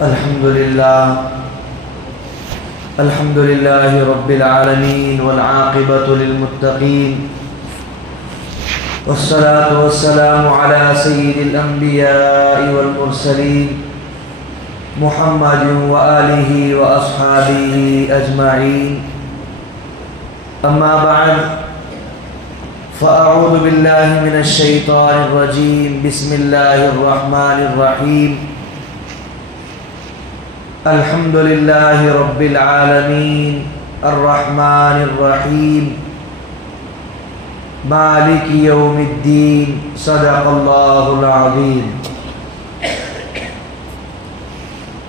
الحمد لله رب العالمين والعاقبة للمتقين والصلاة والسلام على سيد الأنبياء والمرسلين محمد وآله وأصحابه أجمعين. أما بعد، فأعوذ بالله من الشيطان الرجيم. بسم الله الرحمن الرحيم. الحمد لله رب العالمين الرحمن الرحيم مالك يوم الدين. صدق الله العظيم.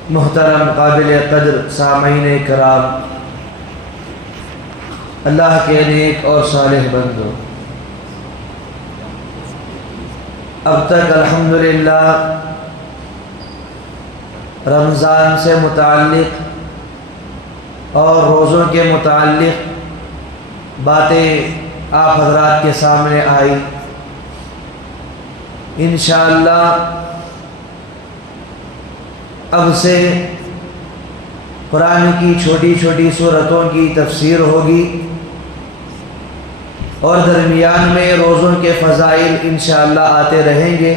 محترم قابل قدر سامعین کرام، اللہ کے نیک اور صالح بندو، اب تک الحمدللہ رمضان سے متعلق اور روزوں کے متعلق باتیں آپ حضرات کے سامنے آئی. انشاءاللہ اب سے قرآن کی چھوٹی چھوٹی سورتوں کی تفسیر ہوگی اور درمیان میں روزوں کے فضائل انشاءاللہ آتے رہیں گے.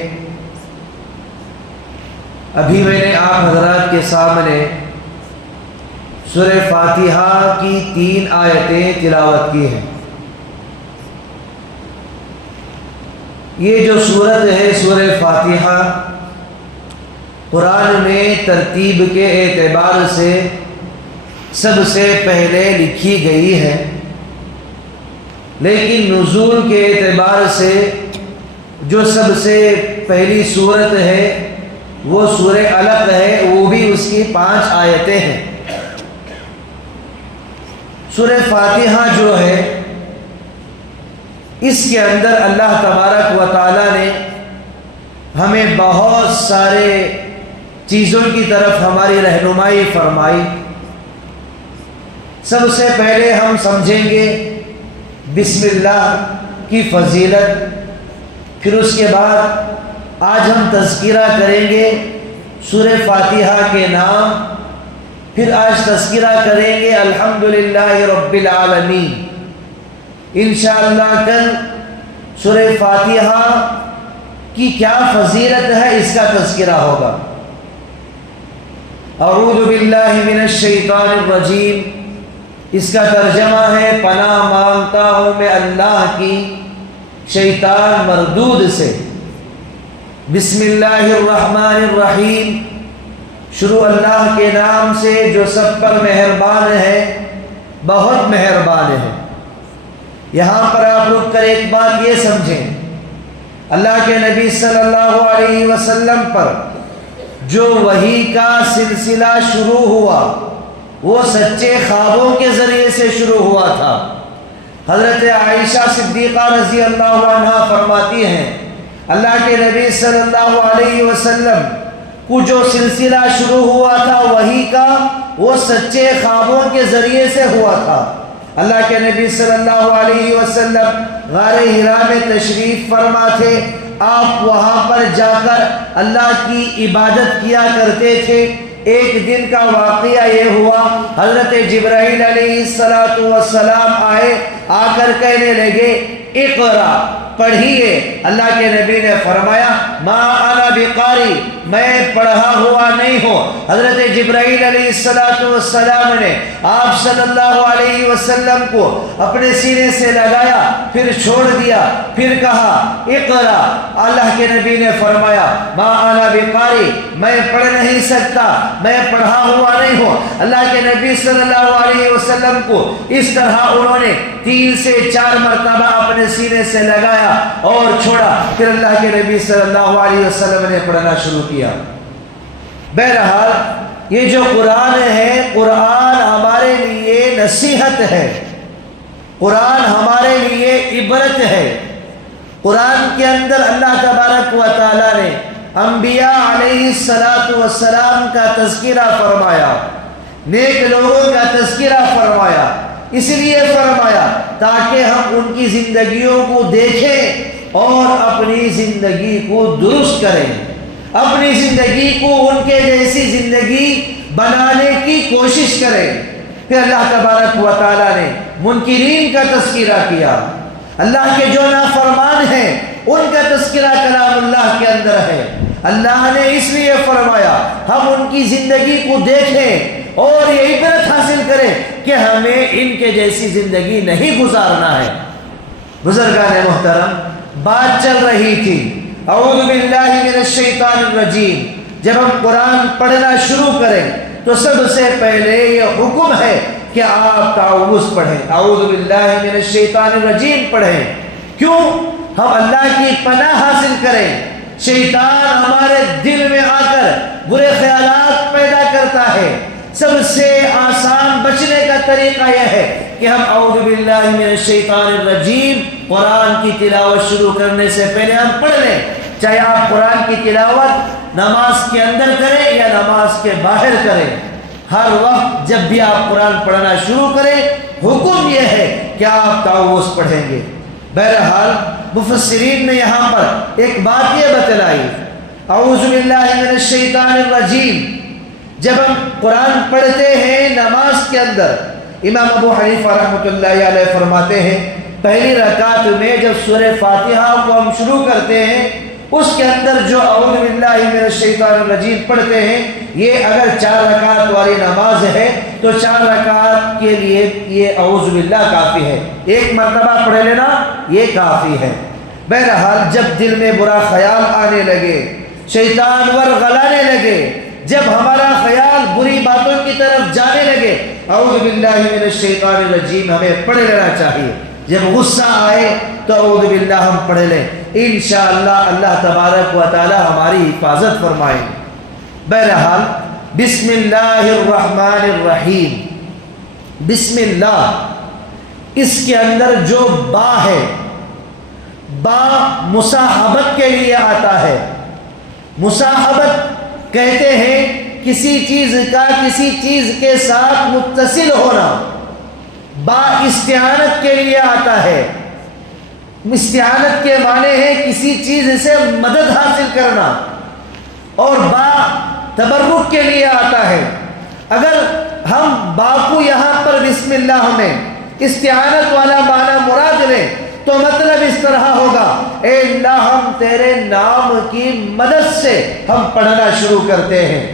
ابھی میں نے آپ حضرات کے سامنے سورہ فاتحہ کی 3 آیتیں تلاوت کی ہیں. یہ جو سورت ہے سورہ فاتحہ، قرآن میں ترتیب کے اعتبار سے سب سے پہلے لکھی گئی ہے، لیکن نزول کے اعتبار سے جو سب سے پہلی سورت ہے وہ سورہ علق ہے، وہ بھی اس کی 5 آیتیں ہیں. سورہ فاتحہ جو ہے اس کے اندر اللہ تبارک و تعالی نے ہمیں بہت سارے چیزوں کی طرف ہماری رہنمائی فرمائی. سب سے پہلے ہم سمجھیں گے بسم اللہ کی فضیلت، پھر اس کے بعد آج ہم تذکرہ کریں گے سورہ فاتحہ کے نام، پھر آج تذکرہ کریں گے الحمدللہ رب العالمین. انشاءاللہ کل سورہ فاتحہ کی کیا فضیلت ہے اس کا تذکرہ ہوگا. اعوذ باللہ من الشیطان الرجیم، اس کا ترجمہ ہے پناہ مانگتا ہوں میں اللہ کی شیطان مردود سے. بسم اللہ الرحمن الرحیم، شروع اللہ کے نام سے جو سب پر مہربان ہے، بہت مہربان ہے. یہاں پر آپ رک کر ایک بات یہ سمجھیں، اللہ کے نبی صلی اللہ علیہ وسلم پر جو وحی کا سلسلہ شروع ہوا وہ سچے خوابوں کے ذریعے سے شروع ہوا تھا. حضرت عائشہ صدیقہ رضی اللہ عنہا فرماتی ہیں اللہ کے نبی صلی اللہ علیہ وسلم کو جو سلسلہ شروع ہوا تھا وحی کا، وہ سچے خوابوں کے ذریعے سے ہوا تھا. اللہ کے نبی صلی اللہ علیہ وسلم غار حرا میں تشریف فرما تھے. آپ وہاں پر جا کر اللہ کی عبادت کیا کرتے تھے. ایک دن کا واقعہ یہ ہوا، حضرت جبرائیل علیہ السلام آئے، آ کر کہنے لگے اقرا، پڑھیے. اللہ کے نبی نے فرمایا ما انا بقاری، میں پڑھا ہوا نہیں ہوں. حضرت جبرائیل علیہ السلام نے آپ صلی اللہ علیہ وسلم کو اپنے سینے سے لگایا، پھر چھوڑ دیا، پھر کہا اقرا. اللہ کے نبی نے فرمایا ما انا بقاری، میں پڑھ نہیں سکتا، میں پڑھا ہوا نہیں ہوں. اللہ کے نبی صلی اللہ علیہ وسلم کو اس طرح انہوں نے 3 سے 4 مرتبہ اپنے سینے سے لگایا اور چھوڑا. پھر اللہ کے نبی صلی اللہ علیہ وسلم نے پڑھنا شروع کیا. بہرحال یہ جو قرآن ہے، قرآن ہمارے لیے نصیحت ہے، قرآن ہمارے لیے عبرت ہے. قرآن کے اندر اللہ تبارک و تعالی نے انبیاء علیہ السلام کا تذکرہ فرمایا، نیک لوگوں کا تذکرہ فرمایا. اس لیے فرمایا تاکہ ہم ان کی زندگیوں کو دیکھیں اور اپنی زندگی کو درست کریں. اپنی زندگی کو ان کے جیسی زندگی بنانے کی کوشش کریں۔ پھر اللہ تبارک و تعالیٰ نے منکرین کا تذکرہ کیا، اللہ کے جو نافرمان ہیں ان کا تذکرہ کلام اللہ کے اندر ہے۔ اللہ نے اس لیے فرمایا ہم ان کی زندگی کو دیکھیں اور یہ عبرت حاصل کریں کہ ہمیں ان کے جیسی زندگی نہیں گزارنا ہے۔ بزرگان محترم، بات چل رہی تھی اعوذ باللہ من الشیطان الرجیم۔ جب ہم قرآن پڑھنا شروع کریں تو سب سے پہلے یہ حکم ہے کہ آپ تعوذ پڑھیں، اعوذ باللہ من الشیطان الرجیم پڑھیں۔ کیوں؟ ہم اللہ کی پناہ حاصل کریں۔ شیطان ہمارے دل میں آ کر برے خیالات پیدا کرتا ہے۔ سب سے آسان بچنے کا طریقہ یہ ہے کہ ہم اعوذ باللہ من الشیطان الرجیم قرآن کی تلاوت شروع کرنے سے پہلے ہم پڑھ لیں۔ چاہے آپ قرآن کی تلاوت نماز کے اندر کریں یا نماز کے باہر کریں، ہر وقت جب بھی آپ قرآن پڑھنا شروع کریں حکم یہ ہے کہ آپ تعوذ پڑھیں گے۔ بہرحال مفسرین نے یہاں پر ایک بات یہ بتلائی، اعوذ باللہ من الشیطان الرجیم جب ہم قرآن پڑھتے ہیں نماز کے اندر، امام ابو حنیفہ رحمۃ اللہ علیہ فرماتے ہیں پہلی رکعت میں جب سورہ فاتحہ کو ہم شروع کرتے ہیں اس کے اندر جو اعوذ باللہ من الشیطان الرجیم پڑھتے ہیں، یہ اگر 4 رکعت والی نماز ہے تو 4 رکعت کے لیے یہ اعوذ باللہ کافی ہے، ایک مرتبہ پڑھ لینا یہ کافی ہے۔ بہرحال جب دل میں برا خیال آنے لگے، شیطان ورغلانے لگے، جب ہمارا خیال بری باتوں کی طرف جانے لگے، اعوذ باللہ من الشیطان الرجیم ہمیں پڑھ لینا چاہیے۔ جب غصہ آئے تو اعوذ باللہ ہم پڑھ لیں، انشاءاللہ اللہ تبارک و تعالی ہماری حفاظت فرمائے۔ بہرحال بسم اللہ الرحمن الرحیم، بسم اللہ، اس کے اندر جو با ہے، با مصاحبت کے لیے آتا ہے۔ مصاحبت کہتے ہیں کسی چیز کا کسی چیز کے ساتھ متصل ہونا۔ با استعانت کے لیے آتا ہے، استعانت کے معنی ہے کسی چیز سے مدد حاصل کرنا، اور با تبرک کے لیے آتا ہے۔ اگر ہم با کو یہاں پر بسم اللہ میں استعانت والا معنی مراد لیں تو مطلب اس طرح ہوگا، اے اللہ ہم تیرے نام کی مدد سے ہم پڑھنا شروع کرتے ہیں۔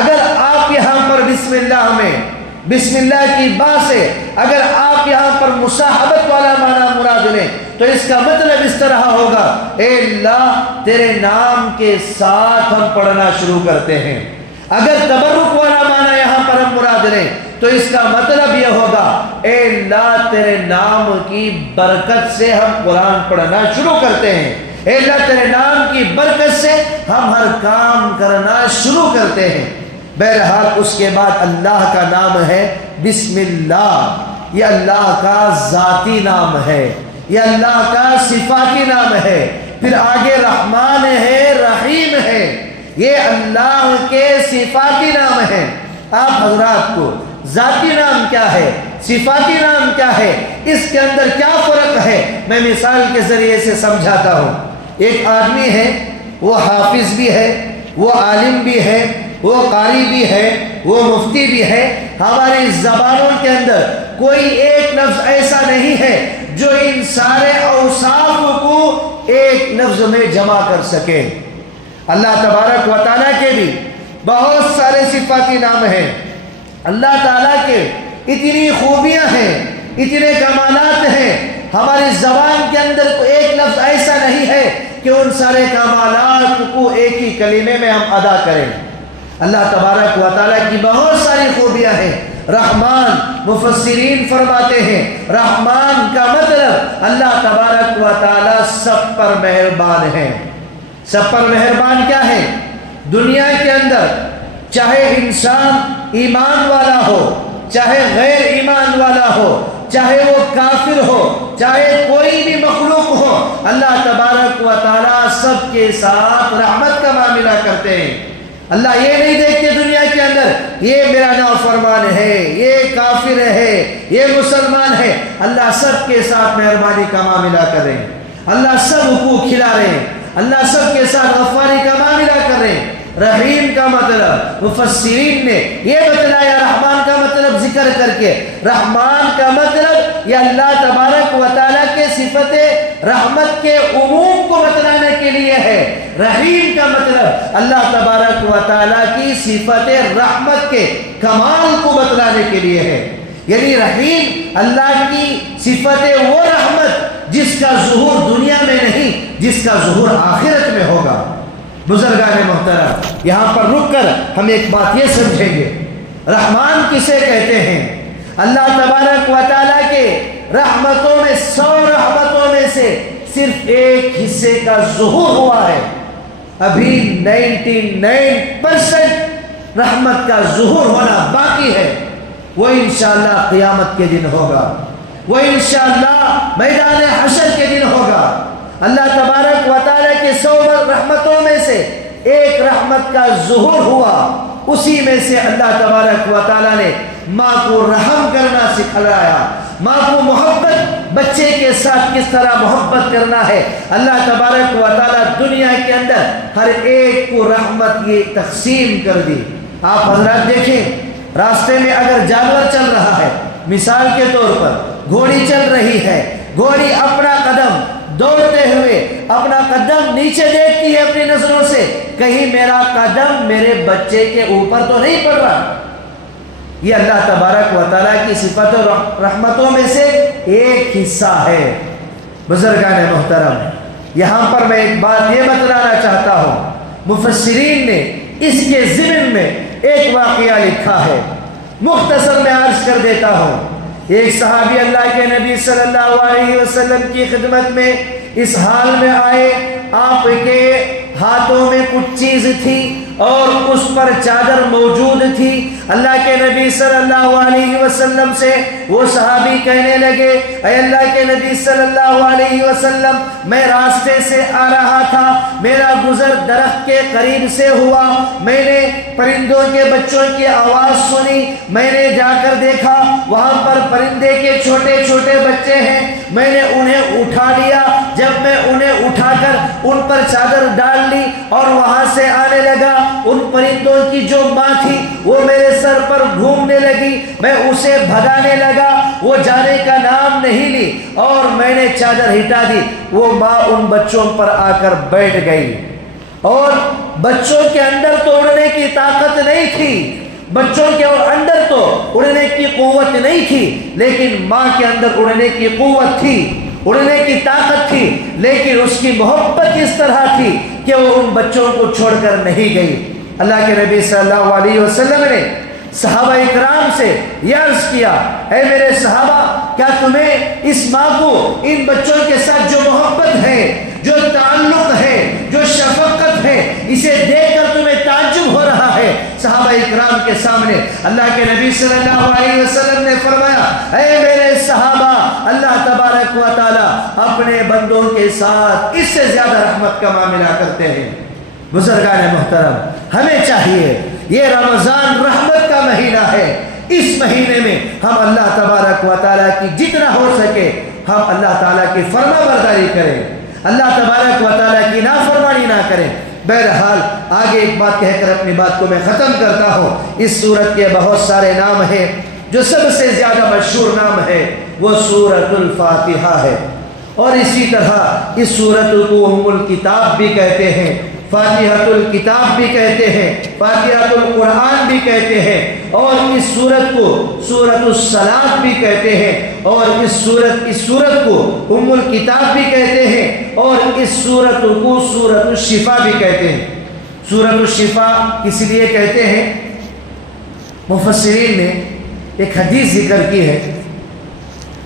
اگر آپ یہاں پر بسم اللہ میں بسم اللہ کی با سے اگر آپ یہاں پر مصاحبت والا معنی مراد لیں تو اس کا مطلب اس طرح ہوگا، اے اللہ تیرے نام کے ساتھ ہم پڑھنا شروع کرتے ہیں۔ اگر تبرک والا معنی یہاں پر ہم مراد لیں تو اس کا مطلب یہ ہوگا، اے اللہ تیرے نام کی برکت سے ہم قرآن پڑھنا شروع کرتے ہیں، اے اللہ تیرے نام کی برکت سے ہم ہر کام کرنا شروع کرتے ہیں۔ بہرحال اس کے بعد اللہ کا نام ہے بسم اللہ، یہ اللہ کا ذاتی نام ہے، یہ اللہ کا صفاتی نام ہے۔ پھر آگے رحمان ہے، رحیم ہے، یہ اللہ کے صفاتی نام ہیں۔ آپ حضرات کو ذاتی نام کیا ہے، صفاتی نام کیا ہے، اس کے اندر کیا فرق ہے، میں مثال کے ذریعے سے سمجھاتا ہوں۔ ایک آدمی ہے، وہ حافظ بھی ہے، وہ عالم بھی ہے، وہ قاری بھی ہے، وہ مفتی بھی ہے۔ ہماری زبانوں کے اندر کوئی ایک لفظ ایسا نہیں ہے جو ان سارے اوصاف کو ایک لفظ میں جمع کر سکے۔ اللہ تبارک و تعالیٰ کے بھی بہت سارے صفاتی نام ہیں، اللہ تعالیٰ کے اتنی خوبیاں ہیں، اتنے کمالات ہیں، ہماری زبان کے اندر کوئی ایک لفظ ایسا نہیں ہے کہ ان سارے کمالات کو ایک ہی کلمے میں ہم ادا کریں۔ اللہ تبارک و تعالیٰ کی بہت ساری خوبیاں ہیں۔ رحمان، مفسرین فرماتے ہیں رحمان کا مطلب اللہ تبارک و تعالیٰ سب پر مہربان ہے۔ سب پر مہربان کیا ہے؟ دنیا کے اندر چاہے انسان ایمان والا ہو، چاہے غیر ایمان والا ہو، چاہے وہ کافر ہو، چاہے کوئی بھی مخلوق ہو، اللہ تبارک و تعالیٰ سب کے ساتھ رحمت کا معاملہ کرتے ہیں۔ اللہ یہ نہیں دیکھتے دنیا کے اندر یہ میرا نافرمان ہے، یہ کافر ہے، یہ مسلمان ہے، اللہ سب کے ساتھ مہربانی کا معاملہ کر رہے ہیں، اللہ سب کو کھلا رہے ہیں، اللہ سب کے ساتھ غفاری کا معاملہ کر رہے ہیں۔ رحیم کا مطلب مفسرین نے یہ بتلایا، رحمان کا مطلب ذکر کر کے، رحمان کا مطلب یہ اللہ تبارک و تعالیٰ کے صفت رحمت کے عموم کو بتلانے کے لیے ہے۔ رحیم کا مطلب اللہ تبارک و تعالیٰ کی صفت رحمت کے کمال کو بتلانے کے لیے ہے۔ یعنی رحیم اللہ کی صفت وہ رحمت جس کا ظہور دنیا میں نہیں، جس کا ظہور آخرت میں ہوگا۔ بزرگان محترم، یہاں پر رک کر ہم ایک بات یہ سمجھیں گے، رحمان کسے کہتے ہیں؟ اللہ تبارک و تعالیٰ کے رحمتوں میں 100 رحمتوں میں سے صرف ایک حصے کا ظہور ہوا ہے، ابھی 99% رحمت کا ظہور ہونا باقی ہے۔ وہ انشاءاللہ قیامت کے دن ہوگا، وہ انشاءاللہ میدان حشر کے دن ہوگا۔ اللہ تبارک و تعالیٰ کے 100 رحمتوں میں سے ایک رحمت کا ظہور ہوا، اسی میں سے اللہ تبارک و تعالیٰ نے ماں کو رحم کرنا سکھلایا، ماں کو محبت، بچے کے ساتھ کس طرح محبت کرنا ہے۔ اللہ تبارک و تعالیٰ دنیا کے اندر ہر ایک کو رحمت کی تقسیم کر دی۔ آپ حضرات دیکھیں، راستے میں اگر جانور چل رہا ہے، مثال کے طور پر گھوڑی چل رہی ہے، گھوڑی اپنا قدم دوڑتے ہوئے اپنا قدم نیچے دیکھتی ہے اپنی نظروں سے، کہیں میرا قدم میرے بچے کے اوپر تو نہیں پڑ رہا۔ یہ اللہ تبارک و تعالیٰ کی صفت و رحمتوں میں سے ایک حصہ ہے۔ بزرگان محترم، یہاں پر میں ایک بات یہ بتلانا چاہتا ہوں، مفسرین نے اس کے ضمن میں ایک واقعہ لکھا ہے، مختصر میں عرض کر دیتا ہوں۔ ایک صحابی اللہ کے نبی صلی اللہ علیہ وسلم کی خدمت میں اس حال میں آئے، آپ کے ہاتھوں میں کچھ چیز تھی اور اس پر چادر موجود تھی۔ اللہ کے نبی صلی اللہ علیہ وسلم سے وہ صحابی کہنے لگے، اے اللہ کے نبی صلی اللہ علیہ وسلم، میں راستے سے آ رہا تھا، میرا گزر درخت کے قریب سے ہوا، میں نے پرندوں کے بچوں کی آواز سنی، میں نے جا کر دیکھا وہاں پر پرندے کے چھوٹے چھوٹے بچے ہیں، میں نے انہیں اٹھا لیا، جب میں انہیں اٹھا کر ان پر چادر ڈال لی اور وہاں سے آنے لگا، ان پرندوں کی جو ماں تھی وہ میرے سر پر گھومنے لگی، میں اسے بھگانے لگا، وہ جانے کا نام نہیں لی اور میں نے چادر ہٹا دی، وہ ماں ان بچوں پر آ کر بیٹھ گئی، اور بچوں کے اندر تو اڑنے کی طاقت نہیں تھی، بچوں کے اندر تو اڑنے کی قوت نہیں تھی، لیکن ماں کے اندر اڑنے کی قوت تھی، اڑنے کی طاقت تھی، لیکن اس کی محبت اس طرح تھی کہ وہ ان بچوں کو چھوڑ کر نہیں گئی۔ اللہ کے نبی صلی اللہ علیہ وسلم نے صحابہ اکرام سے یہ عرض کیا، اے میرے صحابہ، کیا تمہیں اس ماں کو ان بچوں کے ساتھ جو محبت ہے، جو تعلق ہے، جو شفقت ہے، اسے دیکھ کر تمہیں تعجب ہو رہا ہے؟ صحابہ اکرام کے سامنے اللہ کے نبی صلی اللہ علیہ وسلم نے فرمایا، اے میرے صحابہ، اللہ تبارک و تعالیٰ اپنے بندوں کے ساتھ اس سے زیادہ رحمت کا معاملہ کرتے ہیں۔ بزرگان محترم، ہمیں چاہیے، یہ رمضان رحمت کا مہینہ ہے، اس مہینے میں ہم اللہ تبارک و تعالیٰ کی جتنا ہو سکے ہم اللہ تعالیٰ کی فرما برداری کریں، اللہ تبارک و تعالیٰ کی نافرمانی نہ کریں۔ بہرحال آگے ایک بات کہہ کر اپنی بات کو میں ختم کرتا ہوں۔ اس سورت کے بہت سارے نام ہیں، جو سب سے زیادہ مشہور نام ہے وہ سورۃ الفاتحہ ہے، اور اسی طرح اس سورت کو ام الکتاب بھی کہتے ہیں، فاتحۃ الکتاب بھی کہتے ہیں، فاتحۃ القرآن بھی کہتے ہیں، اور اس سورت کو سورۃ الصلاۃ بھی کہتے ہیں، اور اس سورت کو ام الکتاب بھی کہتے ہیں، اور اس سورت کو سورۃ الشفاء بھی کہتے ہیں۔ سورۃ الشفاء اس لیے کہتے ہیں، مفسرین نے ایک حدیث ذکر کی ہے،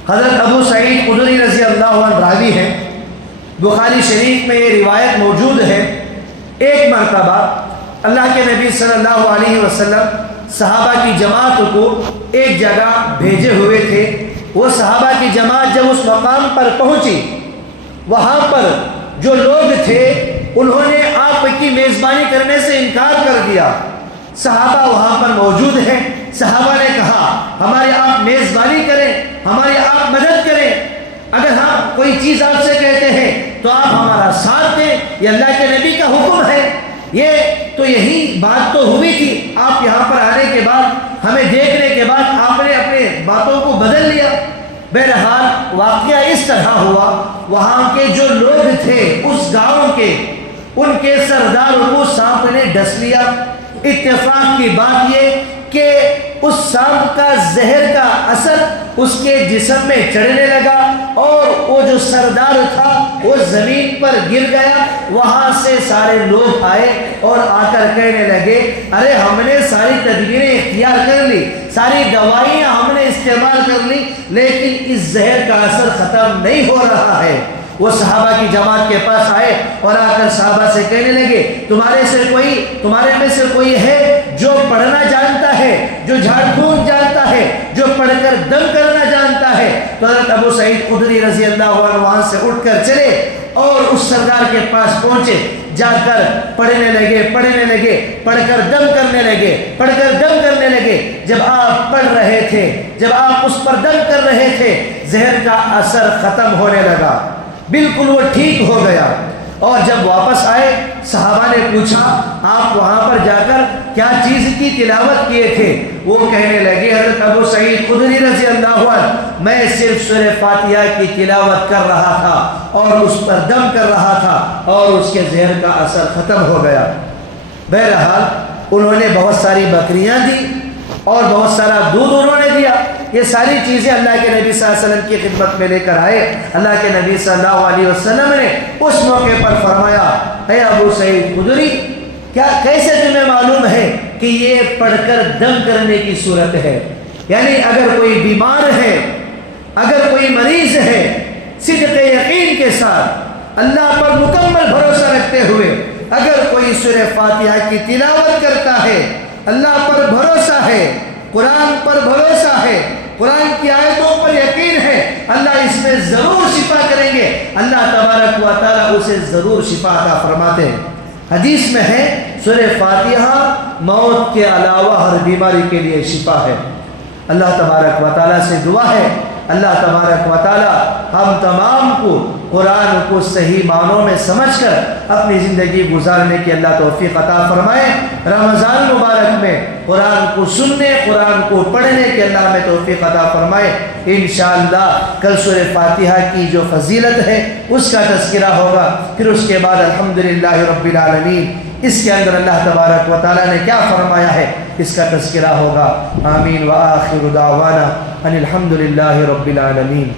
حضرت ابو سعید خدری رضی اللہ عنہ راوی ہیں، بخاری شریف میں یہ روایت موجود ہے، ایک مرتبہ اللہ کے نبی صلی اللہ علیہ وسلم صحابہ کی جماعت کو ایک جگہ بھیجے ہوئے تھے۔ وہ صحابہ کی جماعت جب اس مقام پر پہنچی، وہاں پر جو لوگ تھے انہوں نے آپ کی میزبانی کرنے سے انکار کر دیا۔ صحابہ وہاں پر موجود ہیں، صحابہ نے کہا ہماری آپ میزبانی کریں، ہماری آپ مدد کریں، اگر ہم کوئی چیز آپ سے کہتے ہیں تو آپ ہمارا ساتھ دیں، یہ اللہ کے نبی کا حکم ہے۔ یہی بات تو ہوئی تھی، آپ یہاں پر آنے کے بعد، ہمیں دیکھنے کے بعد آپ نے اپنے باتوں کو بدل لیا۔ بہرحال واقعہ اس طرح ہوا، وہاں کے جو لوگ تھے اس گاؤں کے، ان کے سرداروں کو سانپ نے ڈس لیا۔ اتفاق کی بات یہ کہ اس سانپ کا زہر کا اثر اس کے جسم میں چڑھنے لگا اور وہ جو سردار تھا وہ زمین پر گر گیا۔ وہاں سے سارے لوگ آئے اور آ کر کہنے لگے ارے ہم نے ساری تدبیریں اختیار کر لی، ساری دوائیاں ہم نے استعمال کر لی، لیکن اس زہر کا اثر ختم نہیں ہو رہا ہے۔ وہ صحابہ کی جماعت کے پاس آئے اور آ کر صحابہ سے کہنے لگے تمہارے میں سے کوئی ہے جو پڑھنا جانتا ہے، جو جھاڑ پھونک جانتا ہے، جو پڑھ کر دم کرنا جانتا ہے؟ تو حضرت ابو سعید خدری رضی اللہ عنہ وہاں سے اٹھ کر چلے اور اس سردار کے پاس پہنچے، جا کر پڑھنے لگے، پڑھ کر دم کرنے لگے۔ جب آپ پڑھ رہے تھے، جب آپ اس پر دم کر رہے تھے، زہر کا اثر ختم ہونے لگا، بالکل وہ ٹھیک ہو گیا۔ اور جب واپس آئے صحابہ نے پوچھا آپ وہاں پر جا کر کیا چیز کی تلاوت کیے تھے؟ وہ کہنے لگے حضرت ابو سعید خدری رضی اللہ عنہ میں صرف سورہ فاتحہ کی تلاوت کر رہا تھا اور اس پر دم کر رہا تھا اور اس کے زہر کا اثر ختم ہو گیا۔ بہرحال انہوں نے بہت ساری بکریاں دی اور بہت سارا دودھ انہوں نے دیا۔ یہ ساری چیزیں اللہ کے نبی صلی اللہ علیہ وسلم کی خدمت میں لے کر آئے۔ اللہ کے نبی صلی اللہ علیہ وسلم نے اس موقع پر فرمایا اے ابو سعید خدری، کیسے تمہیں معلوم ہے کہ یہ پڑھ کر دم کرنے کی صورت ہے؟ یعنی اگر کوئی بیمار ہے، اگر کوئی مریض ہے، صدق یقین کے ساتھ اللہ پر مکمل بھروسہ رکھتے ہوئے اگر کوئی سورہ فاتحہ کی تلاوت کرتا ہے، اللہ پر بھروسہ ہے، قرآن پر بھروسہ ہے، قرآن کی آیتوں پر یقین ہے، اللہ اس میں ضرور شفا کریں گے، اللہ تبارک و تعالیٰ اسے ضرور شفا عطا فرماتے ہیں۔ حدیث میں ہے سورہ فاتحہ موت کے علاوہ ہر بیماری کے لیے شفا ہے۔ اللہ تبارک و تعالیٰ سے دعا ہے اللہ تبارک و تعالیٰ ہم تمام کو قرآن کو صحیح معنوں میں سمجھ کر اپنی زندگی گزارنے کی اللہ توفیق عطا فرمائے۔ رمضان مبارک میں قرآن کو سننے، قرآن کو پڑھنے کی اللہ میں توفیق عطا فرمائے۔ انشاءاللہ کل سورہ فاتحہ کی جو فضیلت ہے اس کا تذکرہ ہوگا، پھر اس کے بعد الحمدللہ رب العالمین، اس کے اندر اللہ تبارک و تعالیٰ نے کیا فرمایا ہے اس کا تذکرہ ہوگا۔ آمین وآخر دعوانا ان الحمدللہ رب العالمین۔